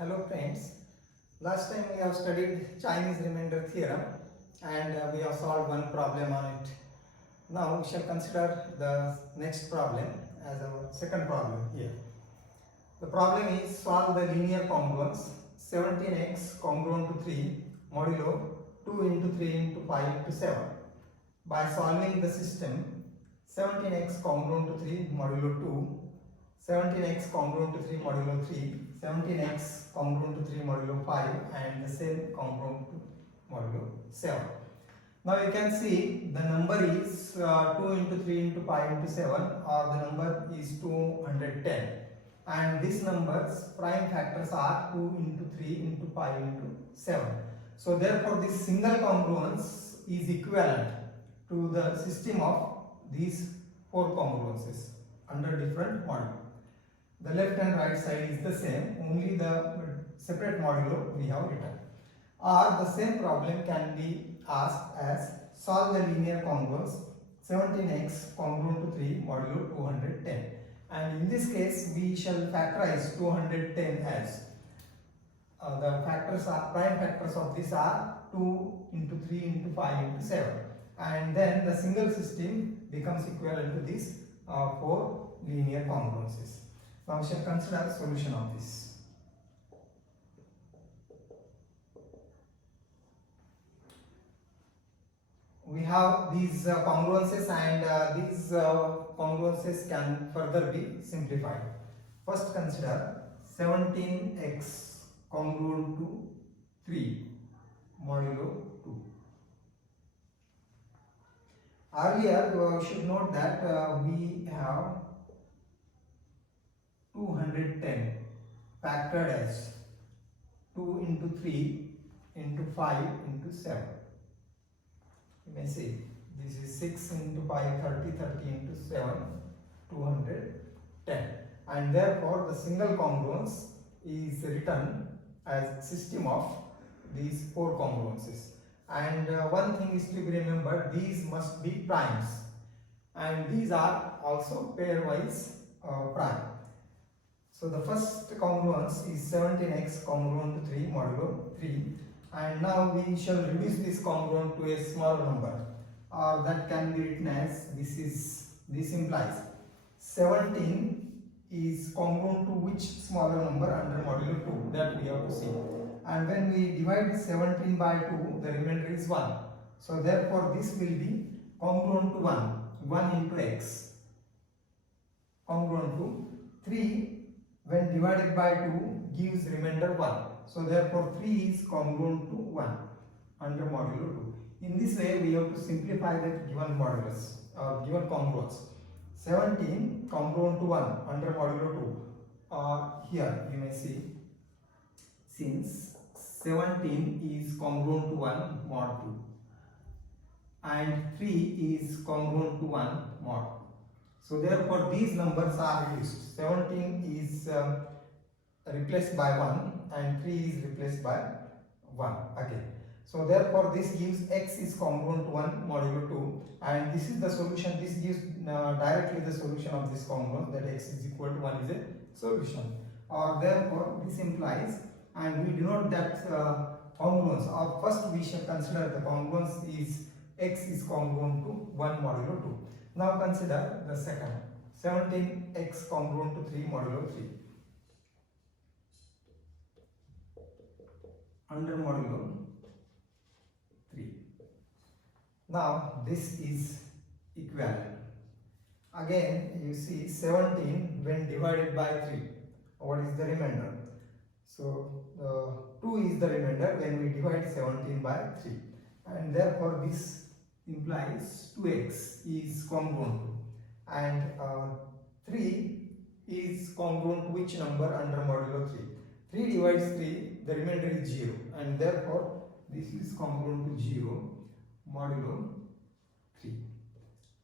Hello friends, last time we have studied Chinese remainder theorem and we have solved one problem on it. Now we shall consider the next problem as our second problem here. The problem is solve the linear congruence 17x congruent to 3 modulo 2 into 3 into 5 into 7. By solving the system 17x congruent to 3 modulo 2, 17x congruent to 3 modulo 3, 17x congruent to 3 modulo 5 and the same congruent to modulo 7. Now you can see the number is 2 into 3 into 5 into 7 or the number is 210 and these numbers prime factors are 2 into 3 into 5 into 7. So therefore this single congruence is equivalent to the system of these four congruences under different modulo. The left and right side is the same, only the separate modulo we have written. Or the same problem can be asked as solve the linear congruence 17x congruent to 3 modulo 210. And in this case we shall factorize 210 as the factors are prime factors of this are 2 into 3 into 5 into 7, and then the single system becomes equivalent to these four linear congruences. Now we shall consider solution of this. We have these congruences and these congruences can further be simplified. First consider 17x congruent to 3 modulo 2. Earlier you should note that we have 210 factored as 2 into 3 into 5 into 7. You may see this is 6 into 5 30, 30 into 7 210, and therefore the single congruence is written as system of these four congruences. And one thing is to be remembered, these must be primes and these are also pairwise prime. So the first congruence is 17x congruent to 3 modulo 3, and now we shall reduce this congruent to a smaller number, or that can be written as this implies 17 is congruent to which smaller number under modulo 2, that we have to see. And when we divide 17 by 2, the remainder is 1. So therefore this will be congruent to 1 into x, congruent to 3 when divided by 2 gives remainder 1. So therefore 3 is congruent to 1 under modulo 2. In this way we have to simplify the given modulus or given congruence. 17 congruent to 1 under modulo 2. Here you may see, since 17 is congruent to 1 mod 2 and 3 is congruent to 1 mod. So therefore these numbers are reduced. 17 is replaced by 1 and 3 is replaced by 1 again. So therefore this gives x is congruent to 1 modulo 2, and this is the solution. This gives directly the solution of this congruence, that x is equal to 1 is a solution. Or therefore this implies, and we denote that congruence, or first we shall consider the congruence is x is congruent to 1 modulo 2. Now consider the second, 17x congruent to 3 modulo 3 under modulo 3. Now this is equivalent. Again you see 17 when divided by 3, what is the remainder? So 2 is the remainder when we divide 17 by 3, and therefore this implies 2x is congruent to, and 3 is congruent to which number under modulo 3? 3 divides 3, the remainder is 0, and therefore this is congruent to 0 modulo 3.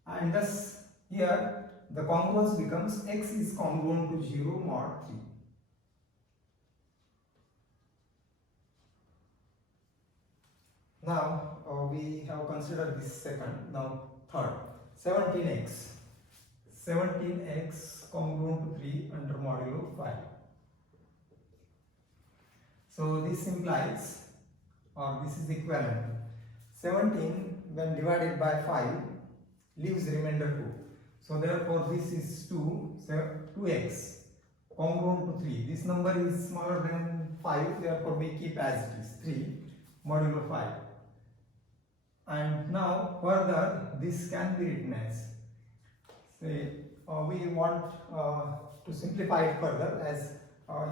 And thus here the congruence becomes x is congruent to 0 mod 3. Now we have considered this second. Now third, 17x congruent to 3 under modulo 5. So this implies, or this is equivalent, 17 when divided by 5 leaves remainder 2. So therefore this is 2, so 2x congruent to 3. This number is smaller than 5, therefore we keep as it is 3 modulo 5. And now further this can be written as, say, we want to simplify it further as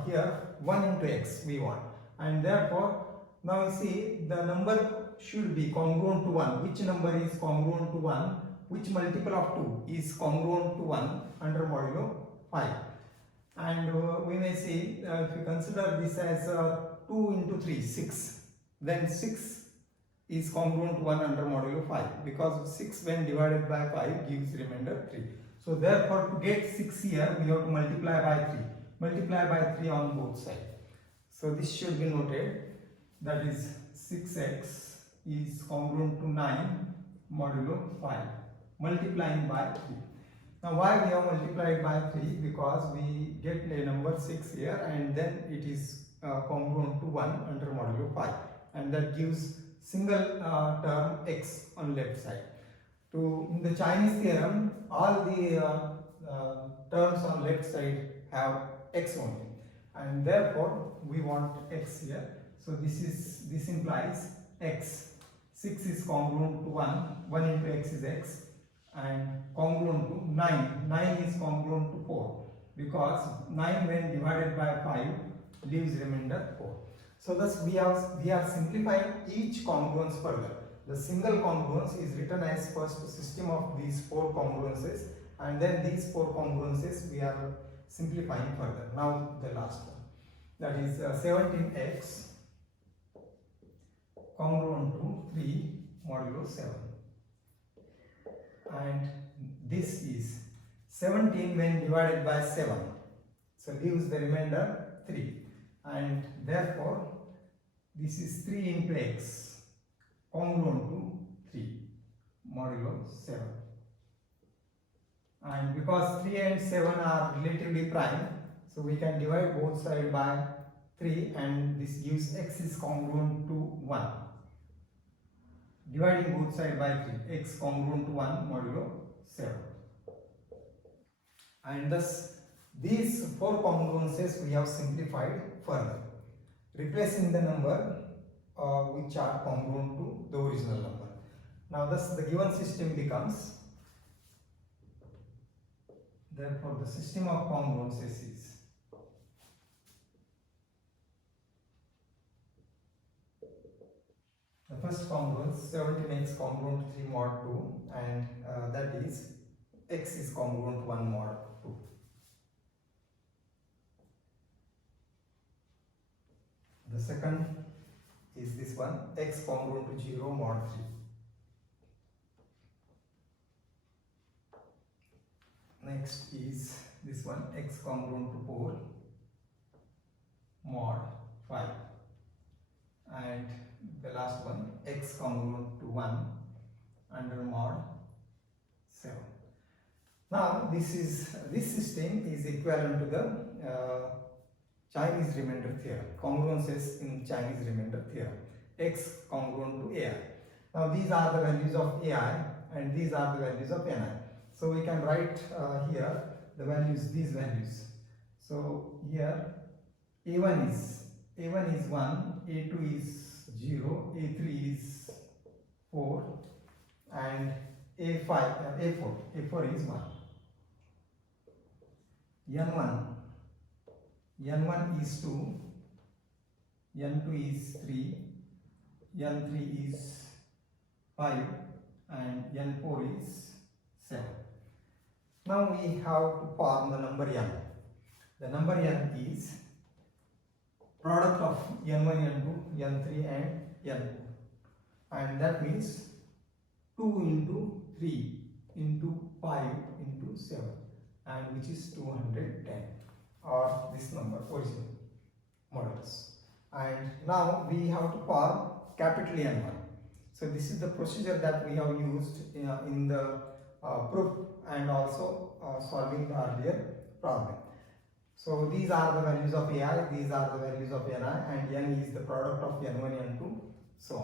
here 1 into x we want, and therefore now you see the number should be congruent to 1. Which number is congruent to 1? Which multiple of 2 is congruent to 1 under modulo 5? And we may see if we consider this as 2 into 3, 6, then 6 is congruent to 1 under modulo 5, because 6 when divided by 5 gives remainder 3. So therefore to get 6 here we have to multiply by 3. Multiply by 3 on both sides. So this should be noted, that is 6x is congruent to 9 modulo 5, multiplying by 3. Now why we have multiplied by 3? Because we get a number 6 here and then it is congruent to 1 under modulo 5, and that gives single term x on left side. In the Chinese theorem, all the terms on left side have x only, and therefore we want x here. So this implies x. 6 is congruent to 1, 1 into x is x, and congruent to 9. 9 is congruent to 4, because 9 when divided by 5 leaves remainder 4. So thus we are simplifying each congruence further. The single congruence is written as first system of these 4 congruences, and then these 4 congruences we are simplifying further. Now the last one, that is 17x congruent to 3 modulo 7, and this is 17 when divided by 7, so leaves the remainder 3, and therefore this is 3 into x congruent to 3 modulo 7. And because 3 and 7 are relatively prime, so we can divide both sides by 3, and this gives x is congruent to 1. Dividing both sides by 3, x congruent to 1 modulo 7. And thus these 4 congruences we have simplified further, replacing the number which are congruent to the original number. Now thus the given system becomes, therefore the system of congruences is the first congruence 17x congruent to 3 mod 2, and that is x is congruent to 1 mod 2. The second is this one, x congruent to 0 mod 3. Next is this one, x congruent to 4 mod 5. And the last one, x congruent to 1 under mod 7. Now this system is equivalent to the Chinese remainder theorem, congruences in Chinese remainder theorem, x congruent to ai. Now these are the values of ai and these are the values of ni. So we can write here the values, these values. So here a1 is 1, a2 is 0, a3 is 4, and a4 is 1. n1 is 2, n2 is 3, n3 is 5, and n4 is 7. Now we have to form the number n. The number n is product of n1, n2, n3 and n4, and that means 2 into 3 into 5 into 7, and which is 210, or this number original modulus. And now we have to form capital N1. So this is the procedure that we have used in the proof and also solving the earlier problem. So these are the values of ai, these are the values of ni, and n is the product of n1, n2, so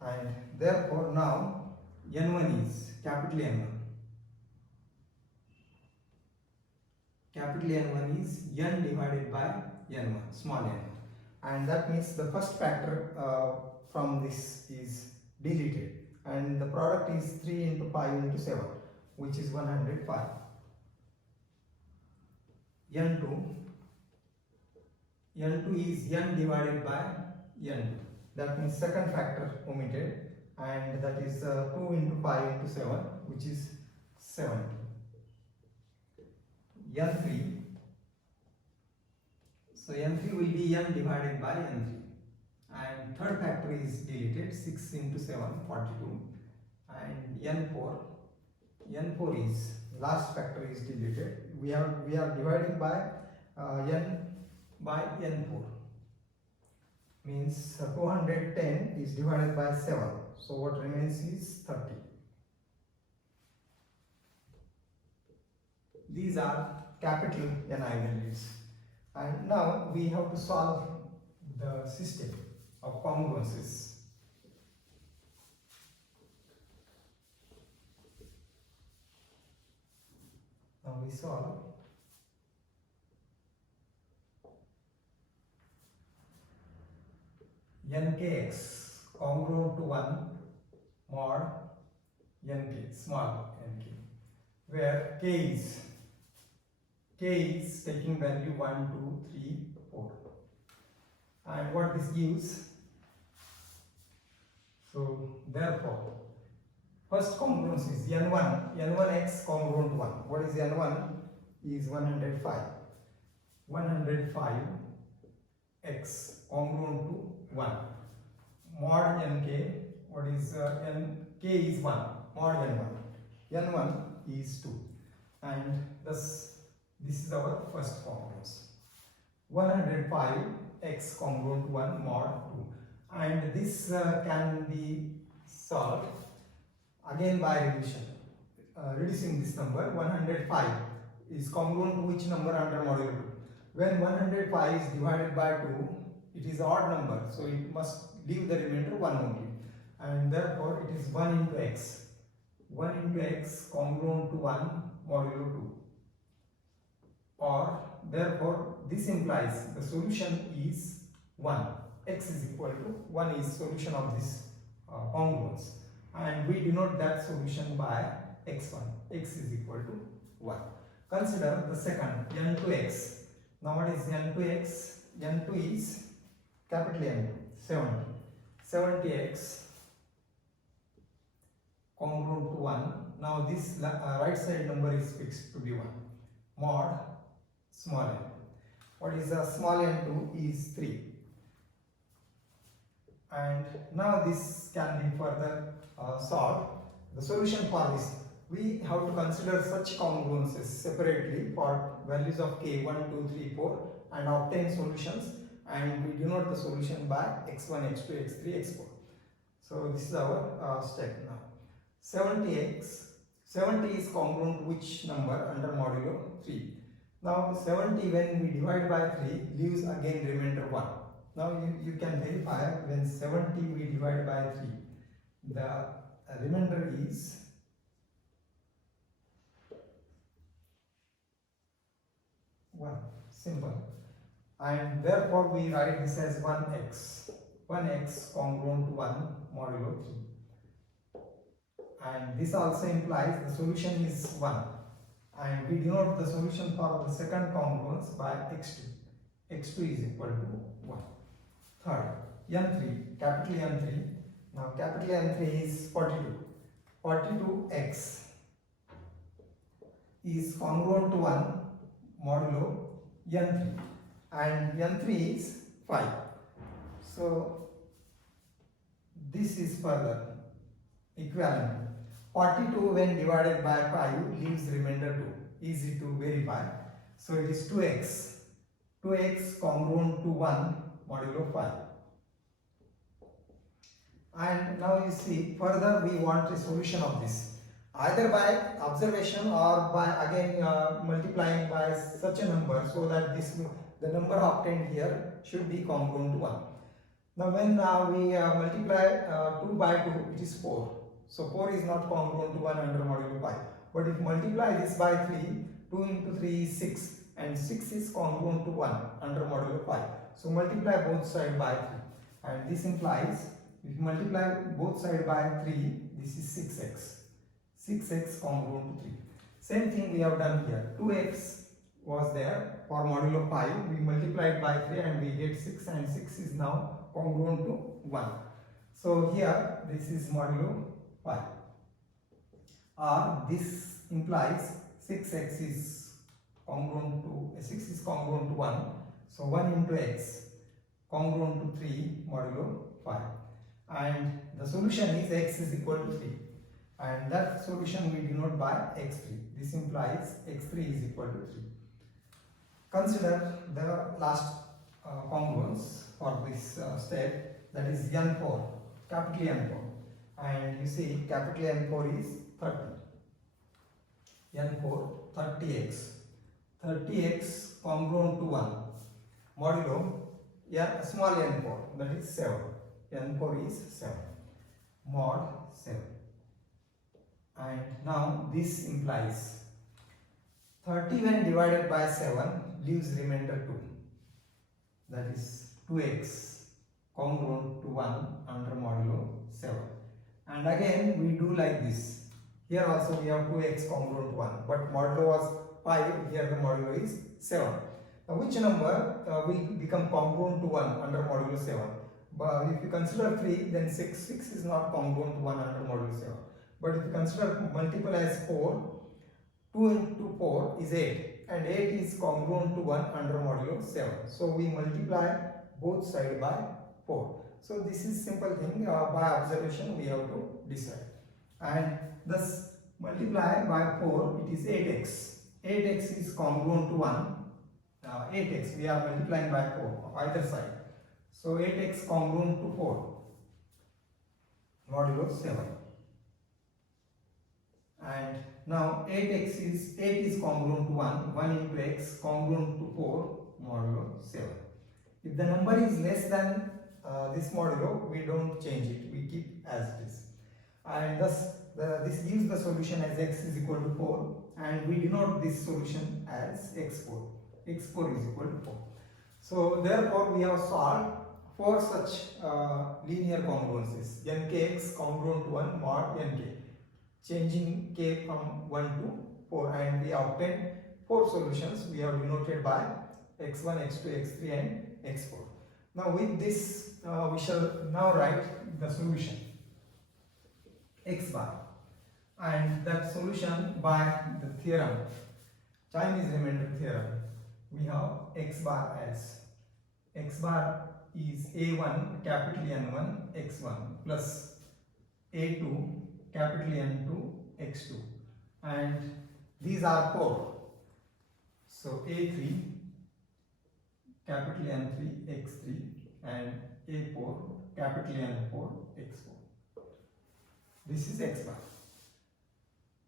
on. And therefore now n1 is capital N1. Capital N1 is n divided by n1, small n1. And that means the first factor from this is deleted. And the product is 3 into 5 into 7, which is 105. N2 is n divided by n2. That means second factor omitted, and that is 2 into 5 into 7, which is 70. N3, so N3 will be n divided by N3, and third factor is deleted, 6 into 7, 42, and N4 is last factor is deleted. We are dividing by n by N4, means 210 is divided by 7, so what remains is 30. These are capital N eigenvalues. And now we have to solve the system of congruences. Now we solve nkx congruent to 1 mod nk, small nk, where k is taking value 1, 2, 3, 4. And what this gives, so therefore first congruence is n1x congruent to 1. What is n1? Is 105. 105x congruent to 1. Mod nk, what is nk is 1, mod n1 is 2. And thus this is our first congruence. 105x congruent to 1 mod 2. And this can be solved again by reduction. Reducing this number, 105 is congruent to which number under modulo 2? When 105 is divided by 2, it is odd number, so it must leave the remainder 1 only. And therefore it is 1 into x. 1 into x congruent to 1 modulo 2. Or therefore this implies the solution is 1. X is equal to 1 is solution of this congruence, and we denote that solution by x1. X is equal to 1. Consider the second, n2x. Now what is n2x? N2 is capital N, 70. 70x congruent to 1. Now this right side number is fixed to be 1. Mod small n. What is small n2 is 3. And now this can be further solved. The solution for this, we have to consider such congruences separately for values of k 1, 2, 3, 4 and obtain solutions, and we denote the solution by x1, x2, x3, x4. So this is our step now. 70 is congruent to which number under modulo 3? Now 70 when we divide by 3 leaves again remainder 1. Now you can verify when 70 we divide by 3, the remainder is 1. Simple. And therefore we write this as 1x. 1x congruent to 1 modulo 3. And this also implies the solution is 1. And we denote the solution for the second congruence by x2. x2 is equal to 1. Third, n3, capital N3. Now capital N3 is 42. 42x is congruent to 1 modulo n3. And n3 is 5. So this is further equivalent. 42 when divided by 5 leaves remainder 2. Easy to verify. So it is 2x. 2x congruent to 1 modulo 5. And now you see further we want a solution of this. either by observation or by again multiplying by such a number, so that the number obtained here should be congruent to 1. Now when we multiply 2 by 2, it is 4. So 4 is not congruent to 1 under modulo 5. But if multiply this by 3, 2 into 3 is 6, and 6 is congruent to 1 under modulo 5. So multiply both sides by 3, and this implies if you multiply both sides by 3, this is 6x. 6x congruent to 3. Same thing we have done here. 2x was there for modulo 5. We multiplied by 3 and we get 6, and 6 is now congruent to 1. So here this is modulo 5. Or this implies 6x is congruent to 1. So 1 into x congruent to 3 modulo 5. And the solution is x is equal to 3. And that solution we denote by x3. This implies x3 is equal to 3. Consider the last congruence for this step, that is n4, capital N4. And you see capital N4 is 30. N4 30x. 30x congruent to 1 modulo small n4, that is 7. N4 is 7. Mod 7. And now this implies 30 when divided by 7 leaves remainder 2. That is 2x congruent to 1 under modulo 7. And again we do like this. Here also we have 2x congruent to 1. But modulo was 5. Here the modulo is 7. Now which number will become congruent to 1 under modulo 7? But if you consider 3, then 6 is not congruent to 1 under modulo 7. But if you consider multiple as 4, 2 into 4 is 8, and 8 is congruent to 1 under modulo 7. So we multiply both sides by 4. So this is simple thing, by observation we have to decide. And thus multiply by 4, it is 8x. 8x is congruent to 1. 8x we are multiplying by 4 of either side. So 8x congruent to 4 modulo 7. And now 8 is congruent to 1. 1 into x congruent to 4 modulo 7. If the number is less than this modulo, we don't change it. We keep as it is. And thus this gives the solution as x is equal to 4. And we denote this solution as x4. x4 is equal to 4. So therefore we have solved 4 such linear congruences. nkx congruent to 1 mod nk. Changing k from 1 to 4, and we obtained 4 solutions. We have denoted by x1, x2, x3 and x4. Now with this we shall now write the solution x bar, and that solution by the theorem, Chinese remainder theorem. We have x bar as x bar is a1 capital N1 x1 plus a2 capital N2 x2, and these are 4. So a3 capital N3 x3 and a4 capital N4 x4. This is x bar.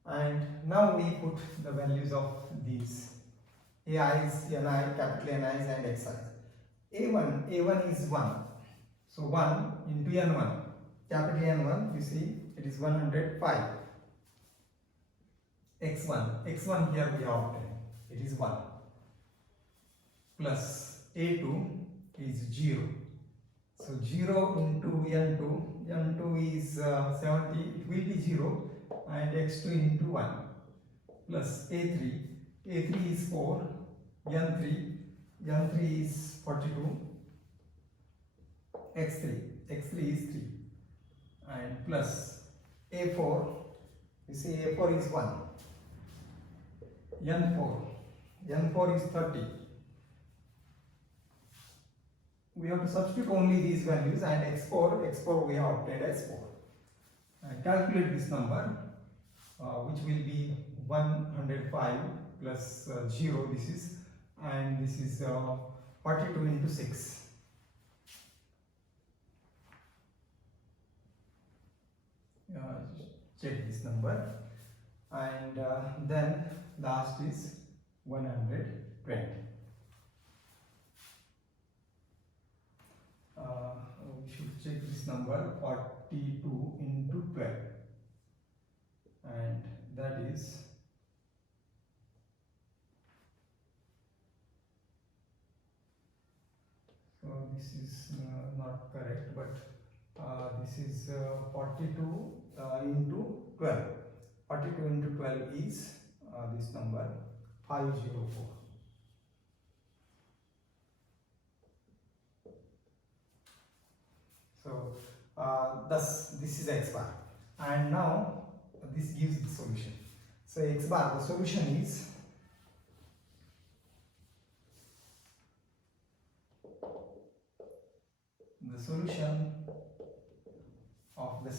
And now we put the values of these ai's, ni, capital Ni's and xi's. A1 is 1. So 1 into N1, capital N1, you see it is 105. X1 here we have obtained, it is 1, plus A2 is 0. So 0 into N2 is 70, it will be 0, and x2 into 1, plus A3 is 4, N3 is 42, x3 is 3, and plus A4, you see A4 is 1, N4 is 30. We have to substitute only these values, and x4 we have obtained as 4. And calculate this number, which will be 105 plus 0, this is, and this is 42 into 6. Check this number. and then last is 120. We should check this number 42 into 12, and that is so this is not correct, but this is 42 into 12. 42 into 12 is this number 504. So thus this is x bar, and now this gives the solution. So x bar, the solution is of the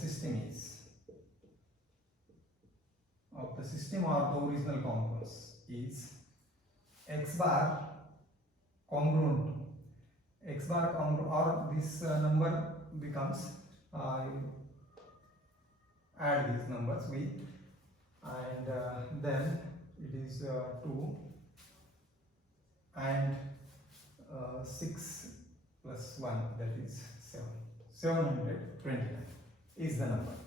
system or the original congruence is x bar congruent to x bar congruent, or this number becomes you add these numbers with, and then it is 2 and 6 plus 1, that is 7. 729 is the number,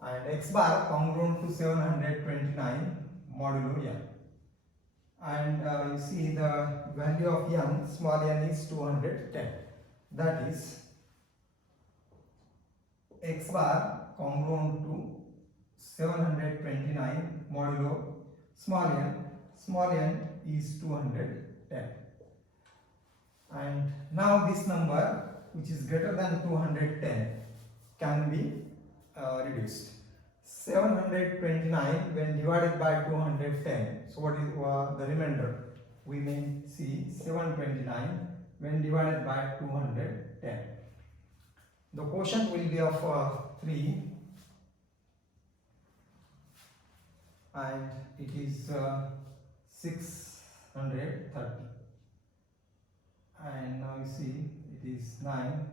and x bar congruent to 729 modulo n, and you see the value of n, small n, is 210. That is x bar congruent to 729 modulo small n is 210. And now this number, which is greater than 210, can be reduced. 729 when divided by 210, so what is the remainder? We may see 729 when divided by 210. The quotient will be of 3, and it is 630. And now you see it is 9,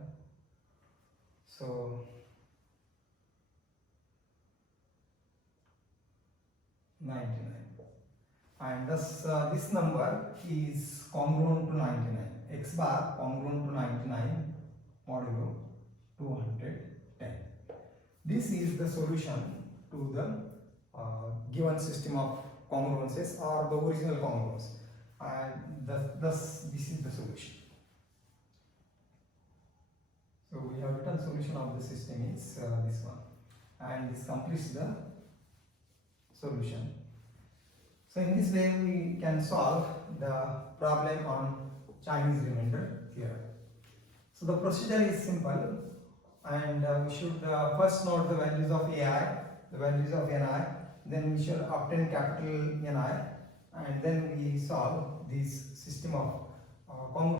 so 99, and thus this number is congruent to 99. X bar congruent to 99 modulo 210. This is the solution to the given system of congruences or the original congruence, and thus this is the solution. So we have written solution of the system is this one, and this completes the solution. So in this way we can solve the problem on Chinese remainder theorem. So the procedure is simple, and we should first note the values of ai, the values of ni, then we should obtain capital Ni, and then we solve this system of congruences.